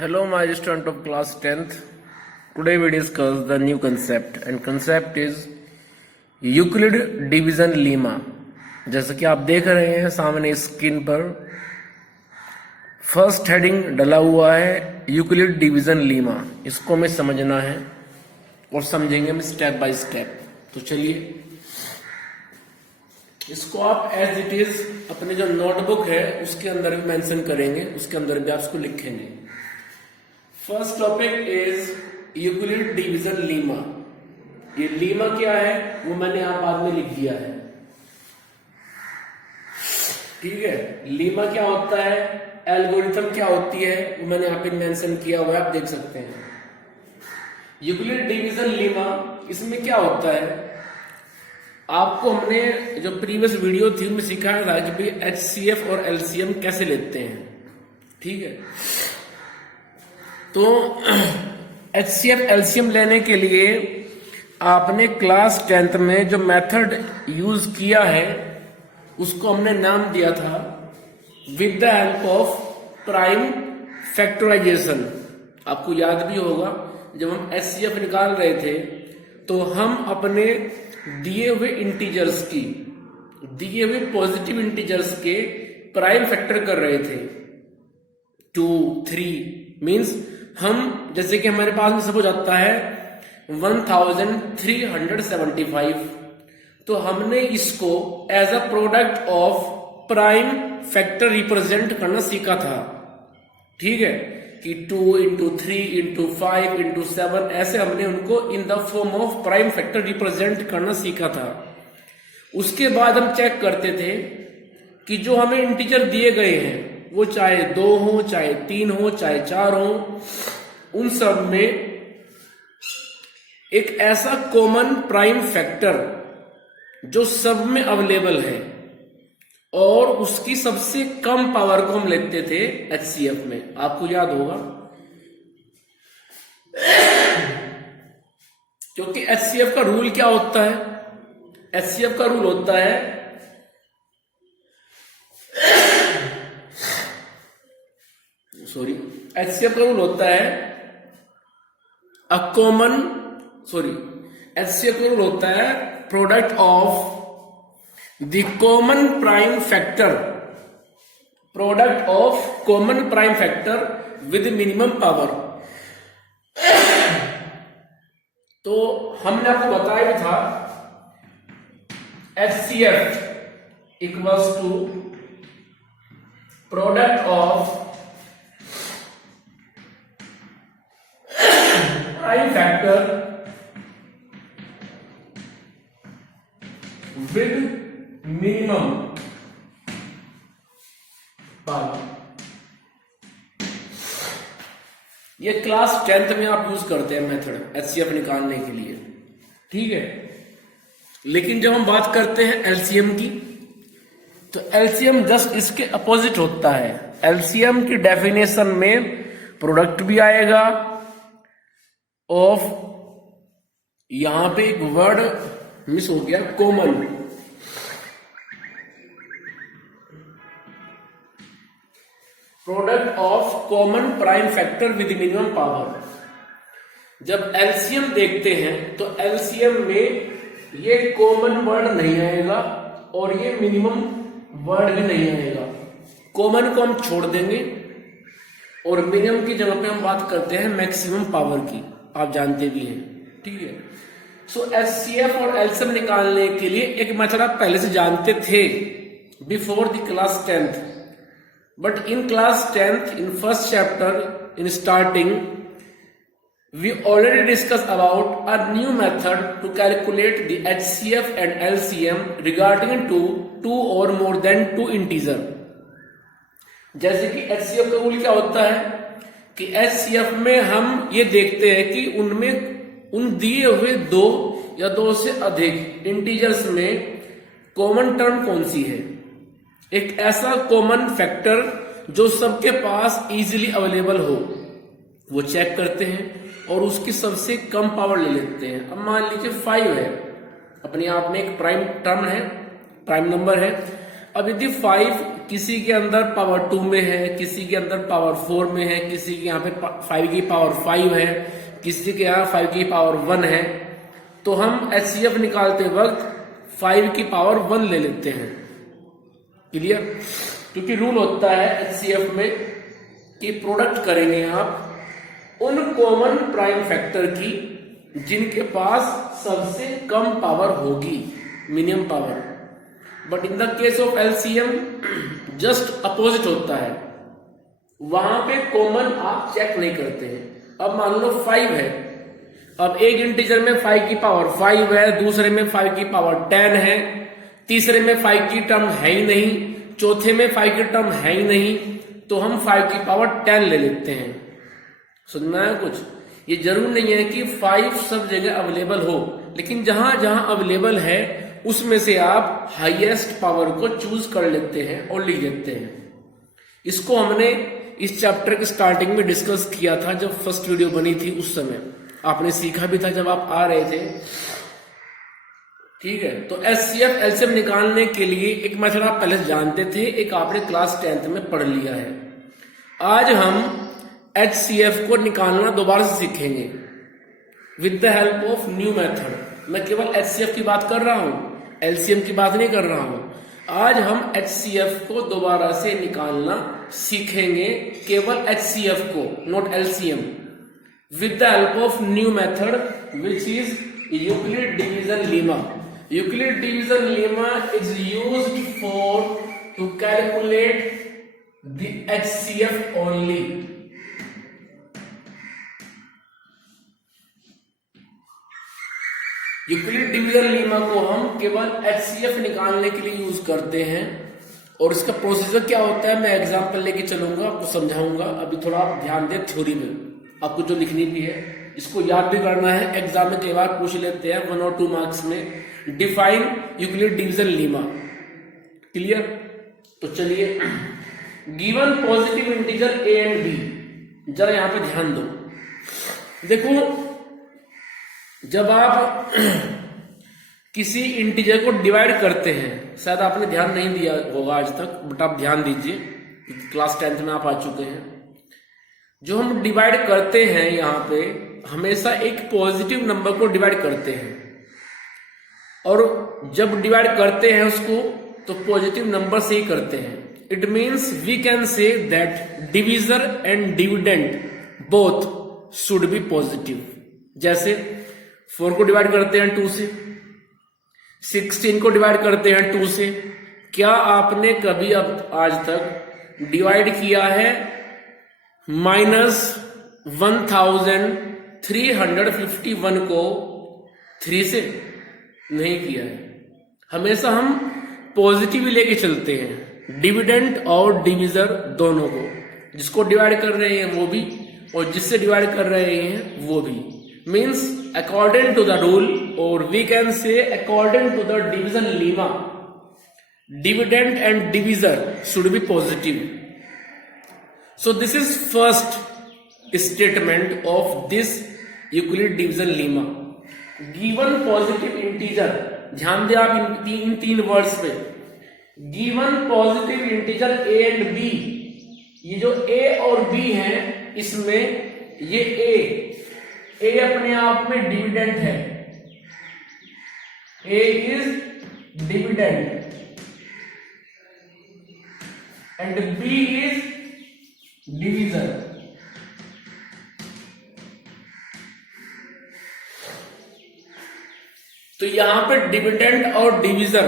Hello, my student of class 10th. Today we discuss the new concept and concept is Euclid division Lima. जैसा कि आप देख रहे हैं सामने स्क्रीन पर फर्स्ट हेडिंग डला हुआ है यूक्लिड डिवीजन लीमा। इसको हमें समझना है और समझेंगे हम स्टेप बाय स्टेप। तो चलिए इसको आप एज इट इज अपने जो नोटबुक है उसके अंदर भी मेंशन करेंगे, उसके अंदर भी आप इसको लिखेंगे। First topic is Euclid division Lima. ये लीमा क्या है वो मैंने आप बाद में लिख दिया है, ठीक है। लीमा क्या होता है, एल्गोरिथम क्या होती है वो मैंने यहाँ पे मेंशन किया हुआ है, आप देख सकते हैं। यूक्लिड डिवीजन लीमा इसमें क्या होता है, आपको हमने जो प्रीवियस वीडियो थी उनमें सिखाया था कि भाई HCF और LCM कैसे लेते हैं, ठीक है। तो HCF LCM लेने के लिए आपने क्लास 10th में जो मेथड यूज किया है उसको हमने नाम दिया था with the help of prime factorisation. आपको याद भी होगा जब हम HCF निकाल रहे थे तो हम अपने दिए हुए इंटीजर्स की, दिए हुए पॉजिटिव इंटीजर्स के प्राइम फैक्टर कर रहे थे। 2, 3 मीन्स हम जैसे कि हमारे पास में सपोज आता है 1375, तो हमने इसको as a product of prime factor represent करना सीखा था, ठीक है, कि 2 into 3 into 5 into 7 ऐसे हमने उनको in the form of prime factor represent करना सीखा था। उसके बाद हम चेक करते थे कि जो हमें इंटीजर दिए गए हैं वो चाहे 2 हो, चाहे 3 हो, चाहे 4 हो, उन सब में एक ऐसा कॉमन प्राइम फैक्टर जो सब में अवेलेबल है और उसकी सबसे कम पावर को हम लेते थे HCF में। आपको याद होगा क्योंकि HCF का रूल क्या होता है, HCF का रूल होता है HCF का रूल होता है HCF का रूल होता है product of the common prime factor, product of common prime factor with minimum power. तो हमने आपको बताया भी था HCF equals to product of prime factor with minimum power. ये क्लास 10th में आप यूज करते हैं मेथड HCF निकालने के लिए, ठीक है। लेकिन जब हम बात करते हैं LCM की तो LCM जस्ट इसके अपोजिट होता है। LCM की डेफिनेशन में प्रोडक्ट भी आएगा ऑफ, यहां पे एक वर्ड मिस हो गया, common, product of common prime factor with minimum power. जब LCM देखते हैं तो LCM में ये कॉमन वर्ड नहीं आएगा और ये मिनिमम वर्ड भी नहीं आएगा। कॉमन को हम छोड़ देंगे और मिनिमम की जगह पे हम बात करते हैं मैक्सिमम पावर की, आप जानते भी हैं, ठीक है। सो HCF और LCM निकालने के लिए एक मेथड आप पहले से जानते थे before the class 10th, but in class 10th in first chapter in starting we already discussed about a new method to calculate the HCF and LCM regarding to 2 or more than 2 integer। जैसे कि HCF का rule क्या होता है कि HCF में हम ये देखते हैं कि उनमें उन दिए हुए 2 या 2 से अधिक इंटीजर्स में कॉमन टर्म कौन सी है, एक ऐसा कॉमन फैक्टर जो सबके पास इजीली अवेलेबल हो, वो चेक करते हैं और उसकी सबसे कम पावर ले लेते हैं। अब मान लीजिए 5 है, अपने आप में एक प्राइम टर्म है, प्राइम नंबर है। अब यदि 5 किसी के अंदर पावर 2 में है, किसी के अंदर पावर 4 में है, किसी के यहाँ पे 5 की पावर 5 है, किसी के यहाँ 5 की पावर 1 है, तो हम HCF निकालते वक्त 5 की पावर 1 ले लेते हैं। क्लियर? क्योंकि रूल होता है HCF में कि प्रोडक्ट करेंगे आप उन कॉमन प्राइम फैक्टर की जिनके पास सबसे कम पावर होगी, minimum power. But in the case of LCM just opposite होता है, वहां पे कॉमन आप चेक नहीं करते हैं। अब मान लो 5 है, अब एक इंटीजर में 5 की पावर 5 है, दूसरे में 5 की पावर 10 है, तीसरे में 5 की टर्म है ही नहीं, चौथे में 5 की टर्म है ही नहीं, तो हम 5 की पावर 10 ले लेते हैं। सुनना है कुछ? ये जरूर नहीं है कि 5 सब जगह अवेलेबल हो, लेकिन जहां जहां अवेलेबल है उसमें से आप हाईएस्ट पावर को चूज कर लेते हैं और लिख देते हैं। इसको हमने इस चैप्टर के स्टार्टिंग में डिस्कस किया था, जब फर्स्ट वीडियो बनी थी उस समय आपने सीखा भी था जब आप आ रहे थे। ठीक है, तो HCF LCM निकालने के लिए एक मेथड आप पहले जानते थे, एक आपने क्लास 10th में पढ़ लिया है। आज हम HCF को निकालना दोबारा से सीखेंगे with the help of new method. मैं केवल HCF की बात कर रहा हूं, LCM की बात नहीं कर रहा हूं। आज हम HCF को दोबारा से निकालना सीखेंगे, केवल HCF को, not LCM, with the help of new method which is Euclid division lemma. Euclid division lemma is used for to calculate the HCF only. Euclid division Lima को हम केवल HCF निकालने के लिए यूज करते हैं, और इसका प्रोसीजर क्या होता है मैं एग्जांपल लेके चलूंगा, आपको समझाऊंगा। अभी थोड़ा आप ध्यान दें थ्योरी में, आपको जो लिखनी भी है इसको याद भी करना है, एग्जाम में कई बार पूछ लेते हैं 1 और 2 मार्क्स में। Define Euclid division Lima. Clear? तो चलिए, given positive integer A and B, जरा यहां पे ध्यान दो। देखो, जब आप किसी इंटीजर को डिवाइड करते हैं, शायद आपने ध्यान नहीं दिया होगा आज तक, बट आप ध्यान दीजिए, क्लास 10th में आप आ चुके हैं। जो हम डिवाइड करते हैं यहाँ पे हमेशा एक पॉजिटिव नंबर को डिवाइड करते हैं, और जब डिवाइड करते हैं उसको तो पॉजिटिव नंबर से ही करते हैं। It means we can say that divisor and dividend both should be positive. जैसे 4 को डिवाइड करते हैं 2 से, 16 को डिवाइड करते हैं 2 से। क्या आपने कभी अब आज तक डिवाइड किया है -1351 को 3 से? नहीं किया है। हमेशा हम पॉजिटिव ही लेके चलते हैं, डिविडेंड और डिविजर दोनों को, जिसको डिवाइड कर रहे हैं वो भी और जिससे डिवाइड कर रहे हैं वो भी। Means according to the rule, or we can say according to the division lemma, dividend and divisor should be positive. So this is first statement of this Euclid division lemma. Given positive integer, ध्यान दें आप इन तीन words पे। Given positive integer A and B, ये जो A और B है इसमें ये A अपने आप में डिविडेंड है, A is dividend and B is divisor. तो यहां पे डिविडेंड और डिविजर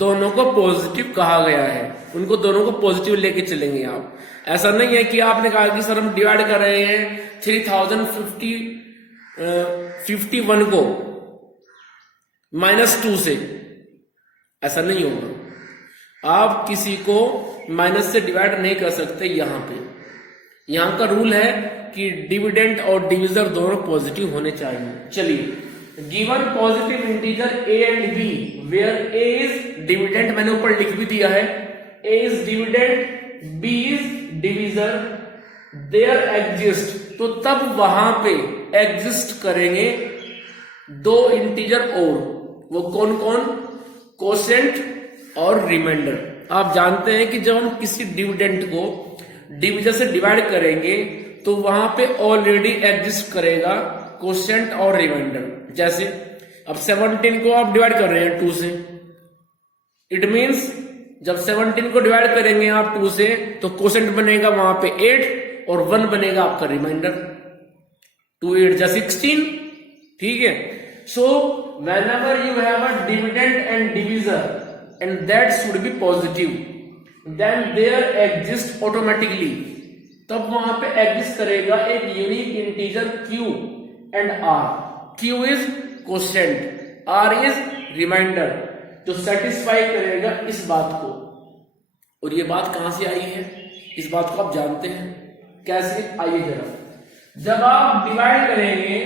दोनों को पॉजिटिव कहा गया है, उनको दोनों को पॉजिटिव लेके चलेंगे आप। ऐसा नहीं है कि आपने कहा कि सर हम डिवाइड कर रहे हैं 3051 को -2 से, ऐसा नहीं होगा। आप किसी को माइनस से डिवाइड नहीं कर सकते। यहां का रूल है कि डिविडेंड और डिविजर दोनों पॉजिटिव होने चाहिए। चलिए, given positive integer A and B where A is dividend, मैंने ऊपर लिख भी दिया है, A is dividend, B is divisor, there exist, तो तब वहां पे एग्जिस्ट करेंगे 2 इंटीजर और, वो कौन कौन? कोसेंट और रिमाइंडर। आप जानते हैं कि जब हम किसी डिविडेंड को डिविजन से डिवाइड करेंगे तो वहां पे ऑलरेडी एग्जिस्ट करेगा कोशेंट और रिमाइंडर। जैसे अब 17 को आप डिवाइड कर रहे हैं 2 से, इट मींस जब 17 को डिवाइड करेंगे आप 2 से तो कोशेंट बनेगा वहां पे 8 और 1 बनेगा आपका रिमाइंडर। 2 8 जा 16, ठीक है। सो whenever you have a dividend and divisor and that should be positive, then there exists automatically, तब वहां पे एग्जिस्ट करेगा एक unique integer Q and R। Q is quotient, R is remainder, जो सेटिस्फाई करेगा इस बात को। और ये बात कहां से आई है, इस बात को आप जानते हैं कैसे? आइए जरा, जब आप डिवाइड करेंगे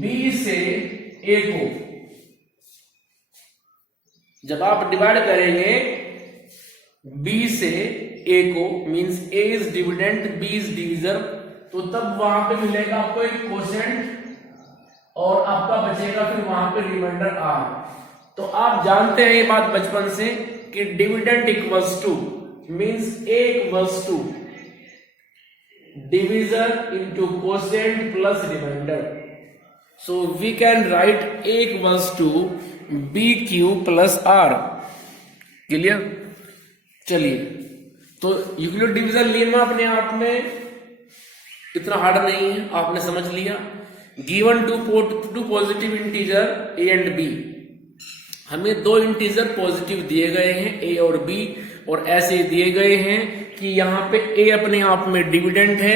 B से A को, जब आप डिवाइड करेंगे B से A को, means A is dividend, B is divisor, तो तब वहां पे मिलेगा आपको एक कोशेंट और आपका बचेगा फिर वहां पे रिमाइंडर R। तो आप जानते हैं ये बात बचपन से कि dividend equals to, means A equals to divisor into quotient plus remainder. So we can write A equals to BQ plus R। Clear? चलिए, तो यूक्लिड डिवीजन लेना अपने आप में इतना हार्ड नहीं है, आपने समझ लिया। Given two positive integer A and B, हमें 2 इंटीजर पॉजिटिव दिए गए हैं A और B, और ऐसे दिए गए हैं कि यहाँ पे A अपने आप में डिविडेंड है,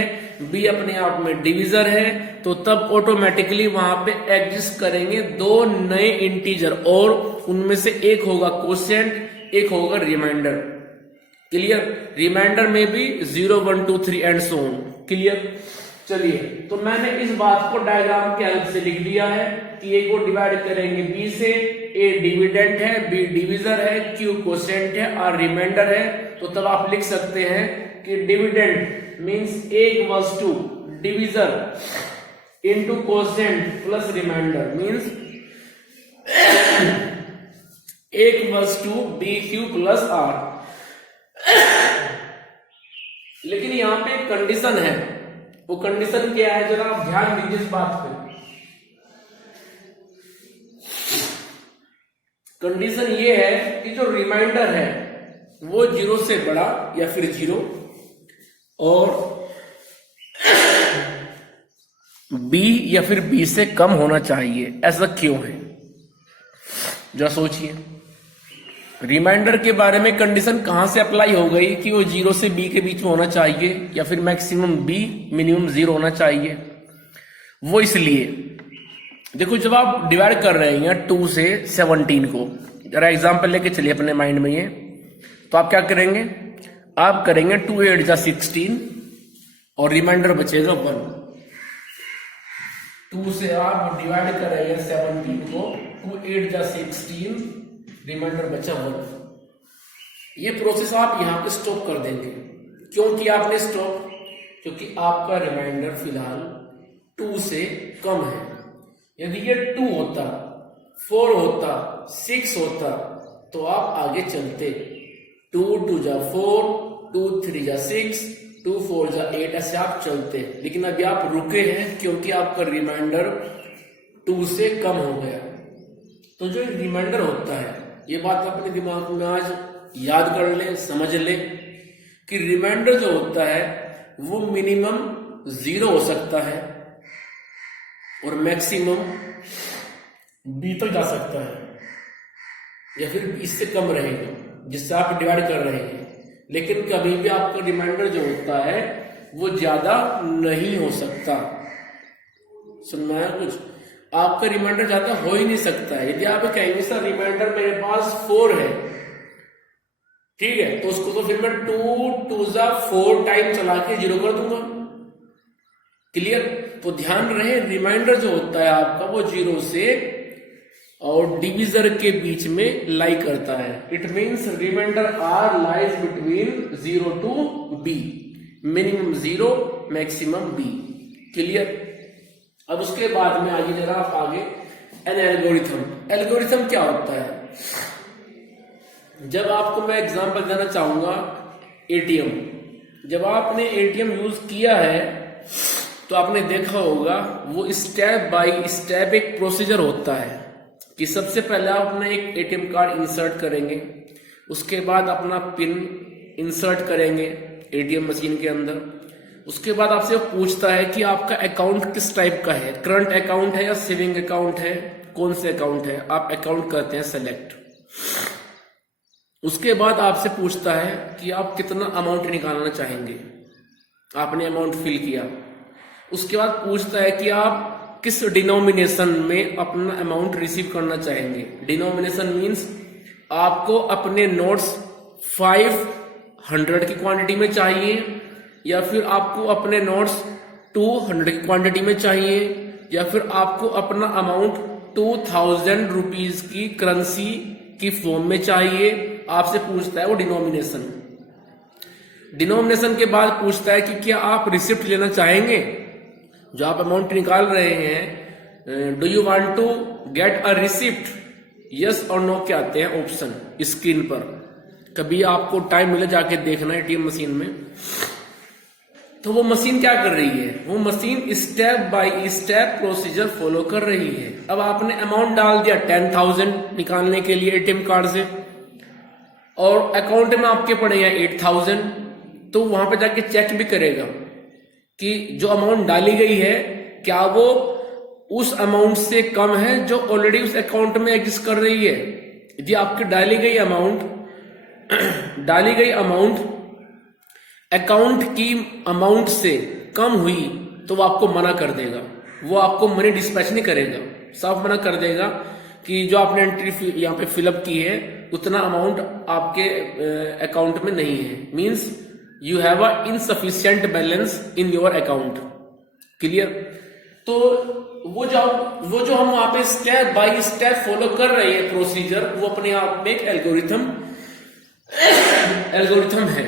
B अपने आप में डिविजर है, तो तब ऑटोमेटिकली वहां पे एग्जिस्ट करेंगे 2 नए इंटीजर, और उनमें से एक होगा कोशेंट, एक होगा रिमाइंडर। क्लियर? रिमाइंडर में भी 0 1 2 3 एंड सो ऑन। क्लियर? चलिए, तो मैंने इस बात को डायग्राम की हेल्प से लिख दिया है कि A को डिवाइड करेंगे B से, A डिविडेंड है, B डिविजर है, Q कोशेंट है, R रिमाइंडर है। तो तब आप लिख सकते हैं कि dividend means A equals to divisor into quotient plus remainder, means A equals to BQ plus R। लेकिन यहां पे एक कंडीशन है, वो कंडीशन क्या है जरा आप ध्यान दीजिए इस बात पे। कंडीशन ये है कि जो रिमाइंडर है वो 0 से बड़ा या फिर 0, और B या फिर B से कम होना चाहिए। ऐसा क्यों है जरा सोचिए। रिमाइंडर के बारे में कंडीशन कहां से अप्लाई हो गई कि वो 0 से B के बीच में होना चाहिए या फिर मैक्सिमम B मिनिमम 0 होना चाहिए? वो इसलिए, देखो जब आप डिवाइड कर रहे हैं 2 से 17 को, जरा एग्जांपल लेके चलिए अपने माइंड में ये, तो आप क्या करेंगे? आप करेंगे 2 8 जा 16 और रिमाइंडर बचेगा 1। 2 से आप डिवाइड कर रहे हैं 17 को, 2 8 जा 16, रिमाइंडर बचा 1। ये प्रोसेस आप यहां पे स्टॉप कर देंगे। क्यों किया आपने स्टॉप? क्योंकि आपका रिमाइंडर फिलहाल 2 से कम है। यदि ये 2 होता, 4 होता, 6 होता तो आप आगे चलते। 2 2 जा 4, 2 3 जा 6, 2 4 जा 8, ऐसे आप चलते। लेकिन अभी आप रुके हैं क्योंकि आपका रिमाइंडर 2 से कम हो गया। तो जो रिमाइंडर होता है, ये बात अपने दिमाग में आज याद कर ले, समझ ले कि रिमाइंडर जो होता है वो मिनिमम 0 हो सकता है और मैक्सिमम B तक जा सकता है या फिर इससे कम रहेगा जिससे आप डिवाइड कर रहे हैं। लेकिन कभी भी आपका रिमाइंडर जो होता है वो ज्यादा नहीं हो सकता। सुनना है कुछ? आपका रिमाइंडर ज्यादा हो ही नहीं सकता है। यदि आप कहेंगे सर रिमाइंडर मेरे पास 4 है, ठीक है, तो उसको तो फिर मैं 2 2 जा 4 टाइम चला के 0 कर दूंगा। क्लियर? तो ध्यान रहे रिमाइंडर जो होता है आपका वो 0 से और डिविजर के बीच में लाई करता है। It means remainder R lies between 0 to B, minimum 0 maximum B। Clear? अब उसके बाद में आइए जरा आप आगे एन एल्गोरिथम। एल्गोरिथम क्या होता है? जब आपको मैं एग्जांपल देना चाहूंगा एटीएम, जब आपने एटीएम यूज किया है तो आपने देखा होगा वो स्टेप बाय स्टेप एक प्रोसीजर होता है कि सबसे पहले आप अपना एक एटीएम कार्ड इंसर्ट करेंगे, उसके बाद अपना पिन इंसर्ट करेंगे एटीएम मशीन के अंदर। उसके बाद आपसे पूछता है कि आपका अकाउंट किस टाइप का है, करंट अकाउंट है या सेविंग अकाउंट है, कौन से अकाउंट है। आप अकाउंट करते हैं सेलेक्ट। उसके बाद आपसे पूछता है कि आप कितना अमाउंट निकालना चाहेंगे, आपने अमाउंट फिल किया। उसके बाद पूछता है कि आप किस डिनोमिनेशन में अपना अमाउंट रिसीव करना चाहेंगे। डिनोमिनेशन मीन्स आपको अपने नोट्स 500 की क्वांटिटी में चाहिए, या फिर आपको अपने नोट्स 200 की क्वांटिटी में चाहिए, या फिर आपको अपना अमाउंट 2000 रुपीज की करेंसी की फॉर्म में चाहिए। आपसे पूछता है वो डिनोमिनेशन। डिनोमिनेशन के बाद पूछता है कि क्या आप रिसिप्ट लेना चाहेंगे, जो आप अमाउंट निकाल रहे हैं। Do you want to get a receipt, yes और नो के आते हैं ऑप्शन स्क्रीन पर। कभी आपको टाइम मिले जाके देखना एटीएम मशीन में। तो वो मशीन क्या कर रही है, वो machine step by step procedure follow कर रही है। अब आपने अमाउंट डाल दिया 10,000 निकालने के लिए एटीएम कार्ड से, और अकाउंट में आपके पड़े हैं 8,000, तो वहां पे जाके चेक भी करेगा कि जो अमाउंट डाली गई है क्या वो उस अमाउंट से कम है जो ऑलरेडी उस अकाउंट में एग्जिस्ट कर रही है। यदि आपकी डाली गई अमाउंट अकाउंट की अमाउंट से कम हुई तो वो आपको मना कर देगा, वो आपको मनी डिस्पैच नहीं करेगा, साफ मना कर देगा कि जो आपने एंट्री यहाँ पे फिलअप की है उतना अमाउंट आपके अकाउंट में नहीं है। Means you have a insufficient balance in your account. Clear. तो वो जो हम वहां पे स्टेप बाय स्टेप फॉलो कर रहे हैं प्रोसीजर, वो अपने आप में एक एल्गोरिथम है।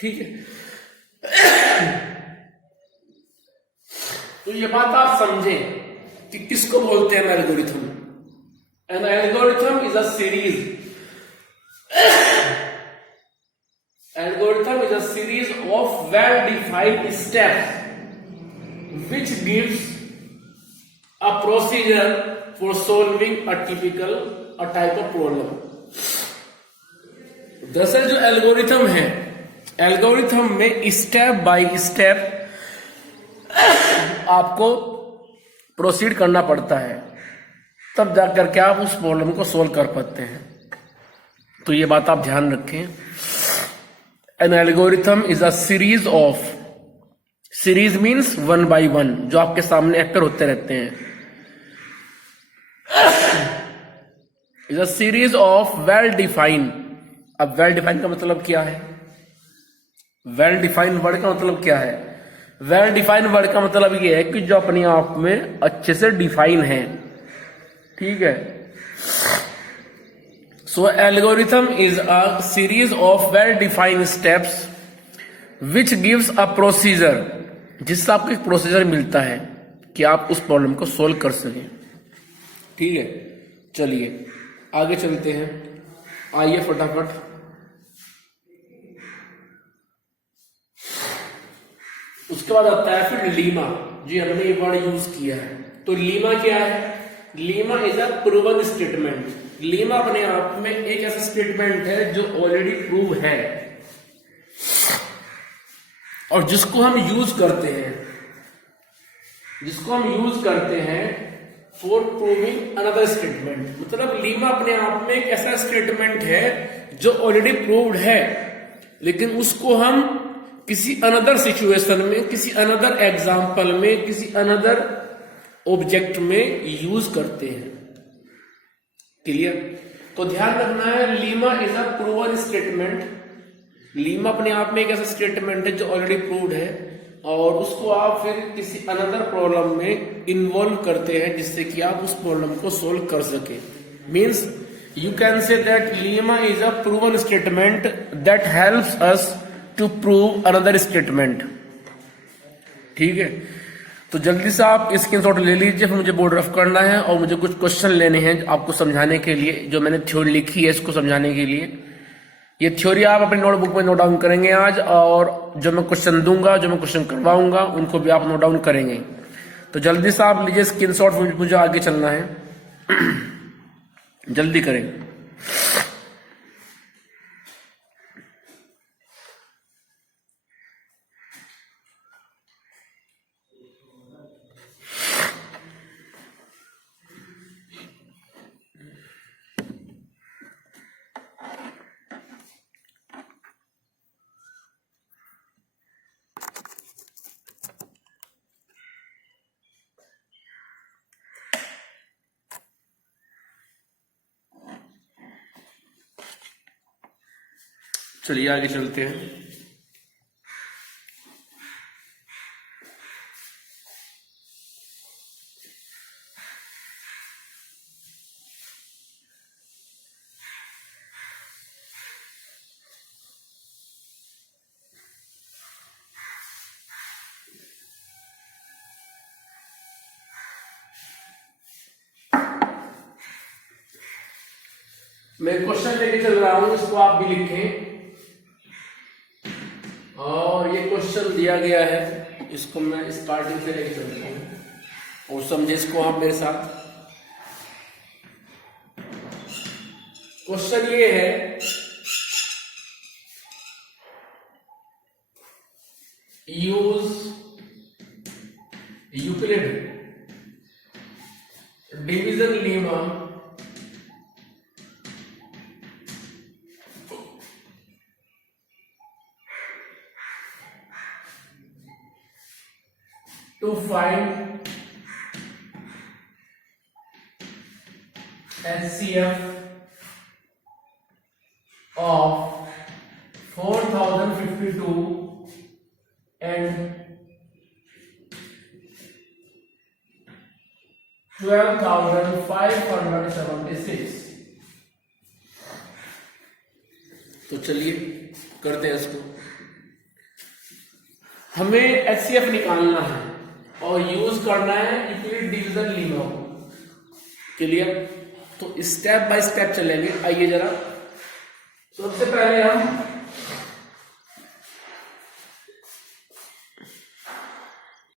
ठीक है। तो ये बात आप समझें कि किसको बोलते हैं algorithm. An algorithm is a series of well-defined steps which gives a procedure for solving a type of problem. दरअसल जो एल्गोरिथम है, एल्गोरिथम में स्टेप बाय स्टेप आपको प्रोसीड करना पड़ता है, तब जाकर के आप उस प्रॉब्लम को सोल्व कर पाते हैं। तो ये बात आप ध्यान रखें। An algorithm is a series means one by one, जो आपके सामने एक्टर होते रहते हैं। is a series of well defined। अब well defined का मतलब क्या है, well defined वर्ड का मतलब क्या है। well defined वर्ड का मतलब ये है कि जो अपने आप में अच्छे से डिफाइन है। ठीक है। So algorithm is a series of well-defined steps which gives a procedure, जिससे आपको एक प्रोसीजर मिलता है कि आप उस प्रॉब्लम को सोल्व कर सकें। ठीक है। चलिए आगे चलते हैं, आइए फटाफट। उसके बाद आता है फिर लीमा। जी हमने ये वर्ड यूज किया है। तो लीमा क्या है, Lima is a proven statement. Lima अपने आप में एक ऐसा स्टेटमेंट है जो ऑलरेडी प्रूव है और जिसको हम यूज करते हैं फॉर प्रूविंग अनदर स्टेटमेंट। मतलब लीमा अपने आप में एक ऐसा स्टेटमेंट है जो ऑलरेडी प्रूव्ड है, लेकिन उसको हम किसी अनदर सिचुएशन में, किसी अनदर एग्जाम्पल में, किसी अनदर ऑब्जेक्ट में यूज करते हैं। क्लियर। तो ध्यान रखना है, Lima is a proven statement. Lima अपने आप में एक ऐसा स्टेटमेंट है जो ऑलरेडी प्रूव्ड है और उसको आप फिर किसी अनदर प्रॉब्लम में इन्वॉल्व करते हैं जिससे कि आप उस प्रॉब्लम को सोल्व कर सके। Means you can say that lemma is a proven statement that helps us to prove another statement. ठीक है। तो जल्दी से आप स्क्रीनशॉट ले लीजिए, फिर मुझे बोर्ड रफ करना है और मुझे कुछ क्वेश्चन लेने हैं आपको समझाने के लिए, जो मैंने थ्योरी लिखी है इसको समझाने के लिए। ये थ्योरी आप अपनी नोटबुक में नोट डाउन करेंगे आज, और जो मैं क्वेश्चन दूंगा, जो मैं क्वेश्चन करवाऊंगा, उनको भी आप नोट डाउन करेंगे। तो जल्दी से आप लीजिए स्क्रीनशॉट, मुझे आगे चलना है। जल्दी करें। चलिए आगे चलते हैं। मैं क्वेश्चन लेके चल रहा हूं, इसको आप भी लिखें। और ये क्वेश्चन दिया गया है, इसको मैं स्टार्टिंग से लेके चलता हूं और समझे इसको आप मेरे साथ। क्वेश्चन ये है, use Euclid division lemma to find HCF of 4052 and 12,576। तो चलिए करते हैं इसको। हमें HCF निकालना है और यूज करना है यूक्लिड डिवीजन लेमा को। क्लियर? तो स्टेप बाय स्टेप चलेंगे। आइए जरा, सबसे पहले हम